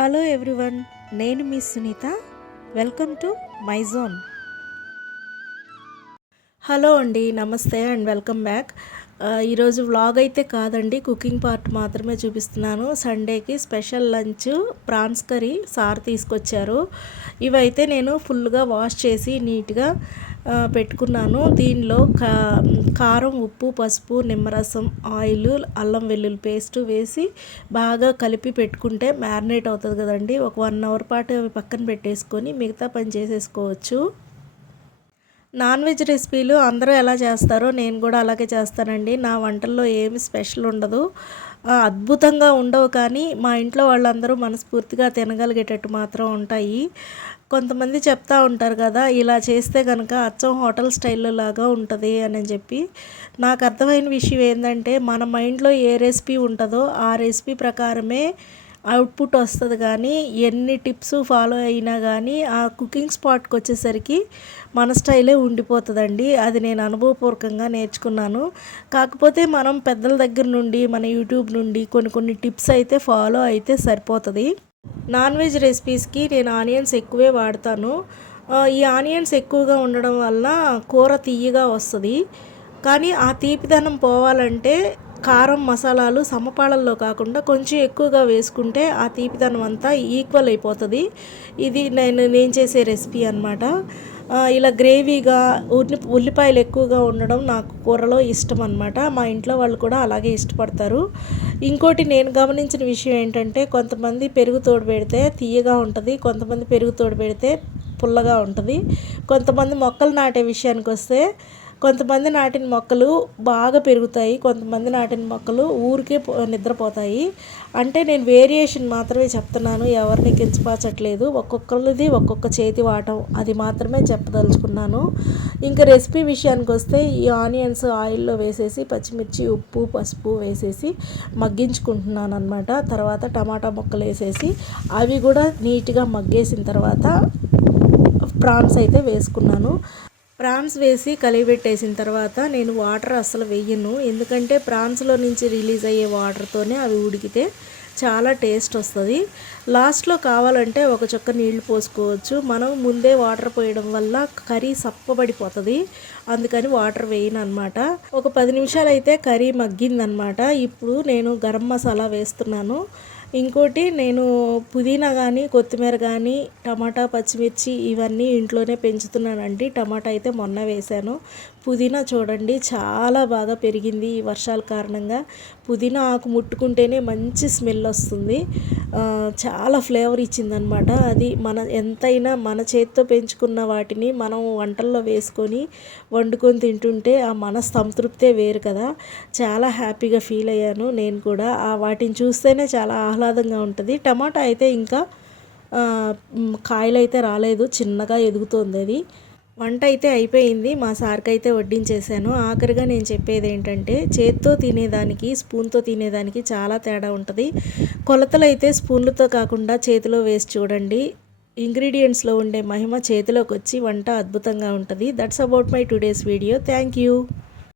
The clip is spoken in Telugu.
హలో ఎవ్రీవన్, నేను మీ Sunitha. Welcome to my zone. Hello అండి, నమస్తే అండ్ వెల్కమ్ బ్యాక్. ఈరోజు వ్లాగ్ అయితే కాదండి, కుకింగ్ పార్ట్ మాత్రమే చూపిస్తున్నాను. సండేకి special lunch prawns curry sir తీసుకొచ్చారు. ఇవైతే నేను ఫుల్గా వాష్ చేసి నీట్గా పెట్టుకున్నాను. దీనిలో కారం, ఉప్పు, పసుపు, నిమ్మరసం, ఆయిల్, అల్లం వెల్లుల్లి పేస్ట్ వేసి బాగా కలిపి పెట్టుకుంటే మ్యారినేట్ అవుతుంది కదండి. ఒక 1 అవర్ పాటు అవి పక్కన పెట్టేసుకొని మిగతా పని చేసేసుకోవచ్చు. నాన్ వెజ్ రెసిపీలు అందరూ ఎలా చేస్తారో నేను కూడా అలాగే చేస్తానండి. నా వంటల్లో ఏమి స్పెషల్ ఉండదు, అద్భుతంగా ఉండవు, కానీ మా ఇంట్లో వాళ్ళందరూ మనస్ఫూర్తిగా తినగలిగేటట్టు మాత్రం ఉంటాయి. కొంతమంది చెప్తా ఉంటారు కదా, ఇలా చేస్తే కనుక అచ్చం హోటల్ స్టైల్లో లాగా ఉంటుంది అని చెప్పి. నాకు అర్థమైన విషయం ఏంటంటే, మన మైండ్లో ఏ రెసిపీ ఉంటుందో ఆ రెసిపీ ప్రకారమే అవుట్పుట్ వస్తుంది. కానీ ఎన్ని టిప్స్ ఫాలో అయినా కానీ ఆ కుకింగ్ స్పాట్కి వచ్చేసరికి మన స్టైలే ఉండిపోతుందండి. అది నేను అనుభవపూర్వకంగా నేర్చుకున్నాను. కాకపోతే మనం పెద్దల దగ్గర నుండి, మన యూట్యూబ్ నుండి కొన్ని టిప్స్ అయితే ఫాలో అయితే సరిపోతుంది. నాన్ వెజ్ రెసిపీస్కి నేను ఆనియన్స్ ఎక్కువే వాడతాను. ఈ ఆనియన్స్ ఎక్కువగా ఉండడం వల్ల కూర తీయగా వస్తుంది. కానీ ఆ తీపిదనం పోవాలంటే కారం, మసాలాలు సమపాళల్లో కాకుండా కొంచెం ఎక్కువగా వేసుకుంటే ఆ తీపిదనం అంతా ఈక్వల్ అయిపోతుంది. ఇది నేను చేసే రెసిపీ అన్నమాట. ఇలా గ్రేవీగా ఉల్లిపాయలు ఎక్కువగా ఉండడం నాకు కూరలో ఇష్టం అన్నమాట. మా ఇంట్లో వాళ్ళు కూడా అలాగే ఇష్టపడతారు. ఇంకోటి నేను గమనించిన విషయం ఏంటంటే, కొంతమంది పెరుగు తోడు పెడితే తీయగా ఉంటుంది, కొంతమంది పెరుగు తోడు పెడితే పుల్లగా ఉంటుంది. కొంతమంది మొక్కలు నాటే విషయానికి వస్తే, కొంతమంది నాటిన మొక్కలు బాగా పెరుగుతాయి, కొంతమంది నాటిన మొక్కలు ఊరికే నిద్రపోతాయి. అంటే నేను వేరియేషన్ మాత్రమే చెప్తున్నాను, ఎవరిని కించపరచట్లేదు. ఒక్కొక్కరిది ఒక్కొక్క చేతి వాటం, అది మాత్రమే చెప్పదలుచుకున్నాను. ఇంకా రెసిపీ విషయానికి వస్తే, ఈ ఆనియన్స్ ఆయిల్లో వేసేసి పచ్చిమిర్చి, ఉప్పు, పసుపు వేసేసి మగ్గించుకుంటున్నాను అనమాట. తర్వాత టమాటా ముక్కలు వేసేసి అవి కూడా నీట్గా మగ్గేసిన తర్వాత ప్రాన్స్ అయితే వేసుకున్నాను. ప్రాన్స్ వేసి కలిపెట్టేసిన తర్వాత నేను వాటర్ అసలు వేయను, ఎందుకంటే ప్రాన్స్లో నుంచి రిలీజ్ అయ్యే వాటర్తోనే అవి ఉడికితే చాలా టేస్ట్ వస్తుంది. లాస్ట్లో కావాలంటే ఒక చుక్క నీళ్లు పోసుకోవచ్చు. మనం ముందే వాటర్ పోయడం వల్ల కర్రీ సప్పబడిపోతుంది, అందుకని వాటర్ వేయను అనమాట. ఒక 10 నిమిషాలు అయితే కర్రీ మగ్గిందనమాట. ఇప్పుడు నేను గరం మసాలా వేస్తున్నాను. ఇంకోటి, నేను పుదీనా కానీ, కొత్తిమీర కానీ, టమాటా, పచ్చిమిర్చి ఇవన్నీ ఇంట్లోనే పెంచుతున్నానండి. టమాటా అయితే మొన్న వేశాను. పుదీనా చూడండి చాలా బాగా పెరిగింది ఈ వర్షాల కారణంగా. పుదీనా ఆకు ముట్టుకుంటేనే మంచి స్మెల్ వస్తుంది, చాలా ఫ్లేవర్ ఇచ్చిందనమాట. అది ఎంతైనా మన చేతితో పెంచుకున్న వాటిని మనం వంటల్లో వేసుకొని వండుకొని తింటుంటే ఆ మన సంతృప్తే వేరు కదా. చాలా హ్యాపీగా ఫీల్ అయ్యాను నేను కూడా. వాటిని చూస్తేనే చాలా ఆహ్లాదంగా ఉంటుంది. టమాటా అయితే ఇంకా కాయలు అయితే రాలేదు, చిన్నగా ఎదుగుతుంది. అది వంట అయితే అయిపోయింది, మా సార్కి అయితే వడ్డించేసాను. ఆఖరిగా నేను చెప్పేది ఏంటంటే, చేత్తో తినేదానికి స్పూన్తో తినేదానికి చాలా తేడా ఉంటుంది. కొలతలు అయితే స్పూన్లతో కాకుండా చేతిలో వేసి చూడండి, ఇంగ్రీడియంట్స్లో ఉండే మహిమ చేతిలోకి వచ్చి వంట అద్భుతంగా ఉంటుంది. That's about my today's video. Thank you.